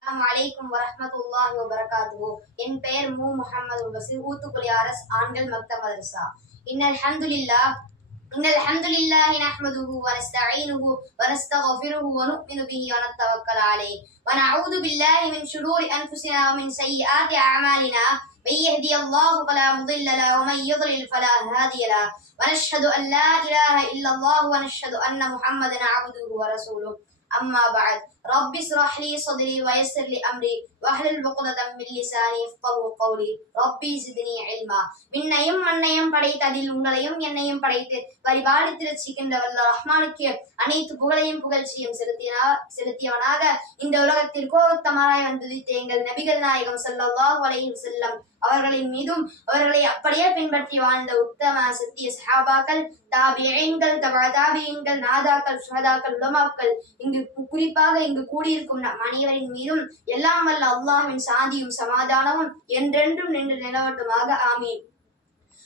السلام عليكم ورحمة الله وبركاته. என் பெயர் مو محمد பசீர் ஊத்துக்குழி அரஸ் ஆண்கள் மக்த மதரசா الحمد لله إن الحمد لله نحمده ونستعينه ونستغفره ونؤمن به ونتوكل عليه. ونعوذ بالله من شرور أنفسنا ومن سيئات أعمالنا. من يهدي الله فلا مضل له ومن يضلل فلا هادي له. ونشهد أن لا إله إلا الله ونشهد أن محمدا عبده ورسوله. أما بعد رب اشرح لي صدري ويسر لي أمري واحلل عقدة من لساني يفقهوا قولي ربي زدني علما விண்ணையும் மண்ணையும் படைத்து அதில் உங்களையும் என்னையும் படைத்து பரிபாலித்து ரசிக்கின்ற வல்ல ரஹ்மானுக்கு அனைத்து புகழையும் புகழ்ச்சியும் செலுத்தினா செலுத்தியவனாக இந்த உலகத்தில் கோரத்தமாராய் வந்துதித்த எங்கள் நபிகள் நாயகம் ஸல்லல்லாஹு அலைஹி வஸல்லம் அவர்களின் மீதும் அவர்களை அப்படியே பின்பற்றி வாழ்ந்த உத்தம சத்திய சஹாபாக்கள் தாபியங்கள் தாபியங்கள் நாதாக்கள் சுஹதாக்கள் உலமாக்கள். இங்கு குறிப்பாக இங்கு கூடியிருக்கும் நம் அனைவரின் மீதும் எல்லாம் வல்ல அல்லாஹின் சாந்தியும் சமாதானமும் என்றென்றும் நின்று நிலவட்டுமாக. ஆமீன்.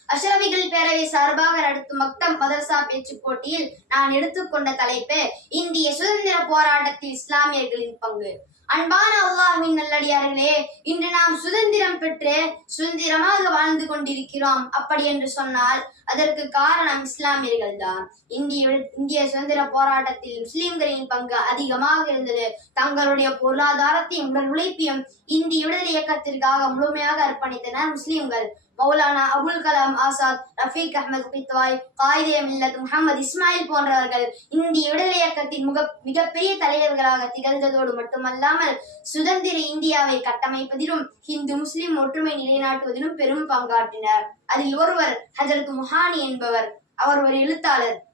அஷ்ரபிகள் பேரவை சார்பாக நடத்தும் மக்தம் மதரசா பேச்சு போட்டியில் நான் எடுத்துக்கொண்ட தலைப்பு இந்திய சுதந்திர போராட்டத்தில் இஸ்லாமியர்களின் பங்கு. அன்பான அல்லாஹ்வின் நல்லடியார்களே இன்று நாம் சுதந்திரம் பெற்று சுதந்திரமாக வாழ்ந்து கொண்டிருக்கிறோம் அப்படி என்று சொன்னால் அதற்கு காரணம் இஸ்லாமியர்கள் தான் இந்திய இந்திய சுதந்திர போராட்டத்தில் முஸ்லிம்களின் பங்கு அதிகமாக இருந்தது. தங்களுடைய பொருளாதாரத்தையும் உடல் உழைப்பையும் இந்திய விடுதலை இயக்கத்திற்காக முழுமையாக அர்ப்பணித்தனர் முஸ்லிம்கள். மௌலானா அபுல் கலாம் ஆசாத் ரஃபீக் அஹமது பித்வாய் காயிதே மில்லத் முகமது இஸ்மாயில் போன்றவர்கள் இந்திய விடுதலை இயக்கத்தின் முக மிகப்பெரிய தலைவர்களாக திகழ்ந்ததோடு மட்டுமல்லாமல் சுதந்திர இந்தியாவை கட்டமைப்பதிலும் இந்து முஸ்லிம் ஒற்றுமை நிலைநாட்டுவதிலும் பெரும் பங்காற்றினர். அதில் ஒருவர் ஹஜரத் முஹானி என்பவர். அவர் ஒரு எழுத்தாளர்.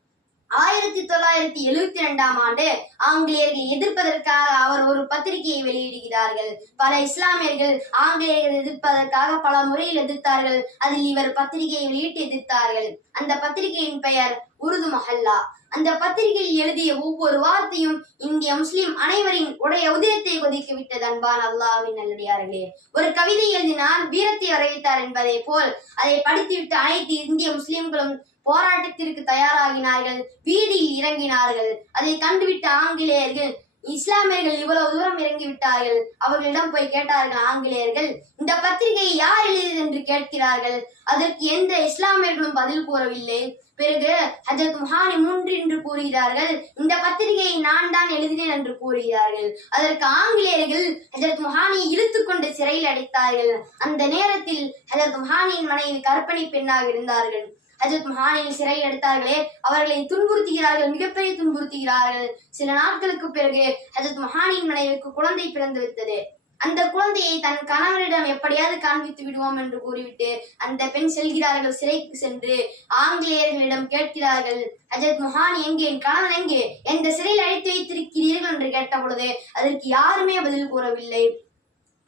ஆயிரத்தி தொள்ளாயிரத்தி எழுவத்தி ரெண்டாம் ஆண்டு ஆங்கிலேயர்களை எதிர்ப்பதற்காக அவர் ஒரு பத்திரிகையை வெளியிடுகிறார்கள். பல இஸ்லாமியர்கள் ஆங்கிலேயர்கள் எதிர்ப்பதற்காக பல முறையில் எதிர்த்தார்கள். அதில் இவர் பத்திரிகையை வெளியிட்டு எதிர்த்தார்கள். அந்த பத்திரிகையின் பெயர் உருது மஹல்லா. அந்த பத்திரிகையில் எழுதிய ஒவ்வொரு வார்த்தையும் இந்திய முஸ்லிம் அனைவரின் உடைய உதிரத்தை கொதிக்க விட்டது. அன்பான் அல்லாவின் நல்லடியார்களே ஒரு கவிதை எழுதினால் வீரத்தை வரவித்தார் என்பதை போல் அதை படித்துவிட்டு அனைத்து இந்திய முஸ்லிம்களும் போராட்டத்திற்கு தயாராகினார்கள். வீதியில் இறங்கினார்கள். அதை கண்டுவிட்ட ஆங்கிலேயர்கள் இஸ்லாமியர்கள் இவ்வளவு தூரம் இறங்கிவிட்டார்கள். அவர்களிடம் போய் கேட்டார்கள் ஆங்கிலேயர்கள் இந்த பத்திரிகையை யார் எழுதியது என்று கேட்கிறார்கள். அதற்கு எந்த இஸ்லாமியர்களும் பதில் கூறவில்லை. பிறகு ஹஜரத் முஹானி மூன்று என்று கூறுகிறார்கள் இந்த பத்திரிகையை நான் தான் எழுதினேன் என்று கூறுகிறார்கள். அதற்கு ஆங்கிலேயர்கள் ஹஜரத் முஹானியை இழுத்துக்கொண்டு சிறையில் அடைத்தார்கள். அந்த நேரத்தில் ஹஜரத் முஹானியின் மனைவி கற்பனை பெண்ணாக இருந்தார்கள். அஜத் மஹானில் சிறை எடுத்தார்களே அவர்களை துன்புறுத்துகிறார்கள் மிகப்பெரிய துன்புறுத்துகிறார்கள். சில நாட்களுக்கு பிறகு அஜத் மஹானின் மனைவிக்கு குழந்தை பிறந்து விட்டது. அந்த குழந்தையை தன் கணவனிடம் எப்படியாவது காண்பித்து விடுவோம் என்று கூறிவிட்டு அந்த பெண் செல்கிறார்கள். சிறைக்கு சென்று ஆங்கிலேயர்களிடம் கேட்கிறார்கள் அஜத் முஹானி எங்கே? என் கணவன் எங்கே? எந்த சிறையில் அழைத்து வைத்திருக்கிறீர்கள்? என்று கேட்ட பொழுது அதற்கு யாருமே பதில் கூறவில்லை.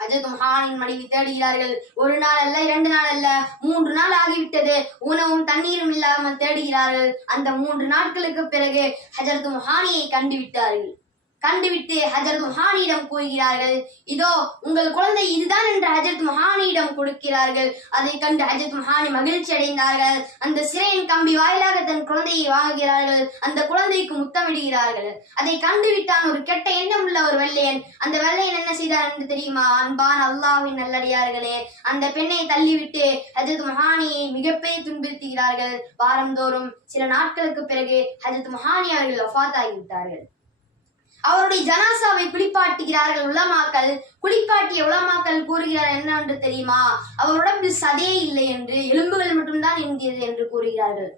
அஜத் மகானின் மனைவி தேடுகிறார்கள். ஒரு நாள் அல்ல இரண்டு நாள் அல்ல மூன்று நாள் ஆகிவிட்டது. உணவும் தண்ணீரும் இல்லாமல் தேடுகிறார்கள். அந்த மூன்று நாட்களுக்கு பிறகு ஹஜரத் முஹானியை கண்டுவிட்டார்கள். கண்டுவிட்டு ஹஜரத் மஹானியிடம் கூறுகிறார்கள் இதோ உங்கள் குழந்தை இதுதான் என்று ஹஜரத் மஹானியிடம் கொடுக்கிறார்கள். அதை கண்டு ஹஜரத் மஹானி மகிழ்ச்சி அடைந்தார்கள். அந்த சிறையின் கம்பி வாயிலாக தன் குழந்தையை வாங்குகிறார்கள். அந்த குழந்தைக்கு முத்தமிடுகிறார்கள். அதை கண்டுவிட்டான் ஒரு கெட்ட எண்ணம் உள்ள ஒரு அந்த வெள்ளை என்ன செய்தார் என்று தெரியுமா? அன்பான் அல்லாஹ்வின் நல்லடியார்களே அந்த பெண்ணை தள்ளிவிட்டு ஹஜரத் மஹானியை மிகப்பெரிய துன்புறுத்துகிறார்கள். வாரந்தோறும் சில நாட்களுக்கு பிறகு ஹஜரத் மஹானி அவர்கள் வஃபாத் ஆகிவிட்டார்கள் அவருடைய ஜனாசாவை குளிப்பாட்டுகிறார்கள் உலமாக்கள். குளிப்பாட்டிய உலமாக்கள் கூறுகிறார் என்ன என்று தெரியுமா? அவர் உடம்பில் சதையே இல்லை என்று எலும்புகள் மட்டும்தான் என்கிறது என்று கூறுகிறார்கள்.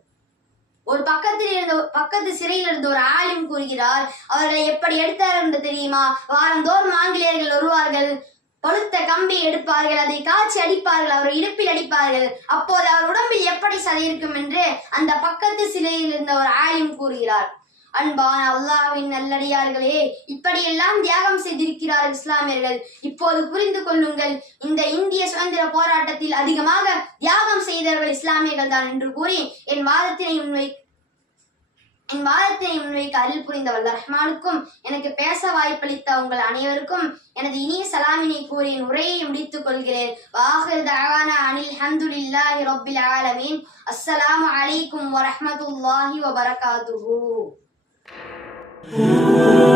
ஒரு பக்கத்தில் இருந்த பக்கத்து சிறையில் இருந்த ஒரு ஆலிம் கூறுகிறார் அவர்களை எப்படி எடுத்தார் என்று தெரியுமா? வாரந்தோறும் ஆங்கிலேயர்கள் வருவார்கள். பழுத்த கம்பி எடுப்பார்கள் அதை காய்ச்சி அடிப்பார்கள் அவர் இடுப்பில் அடிப்பார்கள். அப்போது அவர் உடம்பில் எப்படி சதை இருக்கும்? என்று அந்த பக்கத்து சிறையில் இருந்த ஒரு ஆலிம் கூறுகிறார். அன்பான அல்லாஹ்வின் நல்லடியார்களே இப்படியெல்லாம் தியாகம் செய்திருக்கிறார் இஸ்லாமியர்கள். இப்போது புரிந்து கொள்ளுங்கள் இந்த இந்திய சுதந்திர போராட்டத்தில் அதிகமாக தியாகம் செய்தவர்கள் இஸ்லாமியர்கள் தான் என்று கூறி என் வாதத்தினை முன்வை என் வாதத்தினை முன்வைக்க அருள் புரிந்த வல்ல ரஹ்மானுக்கும் எனக்கு பேச வாய்ப்பளித்த உங்கள் அனைவருக்கும் எனது இனிய சலாமினை கூறி என் உரையை முடித்துக் கொள்கிறேன். வாஹிர் தகான அனில் ஹம்துலில்லாஹி ரப்பில் ஆலமீன். அஸ்ஸலாமு அலைக்கும் வரஹ்மத்துல்லாஹி Ooh.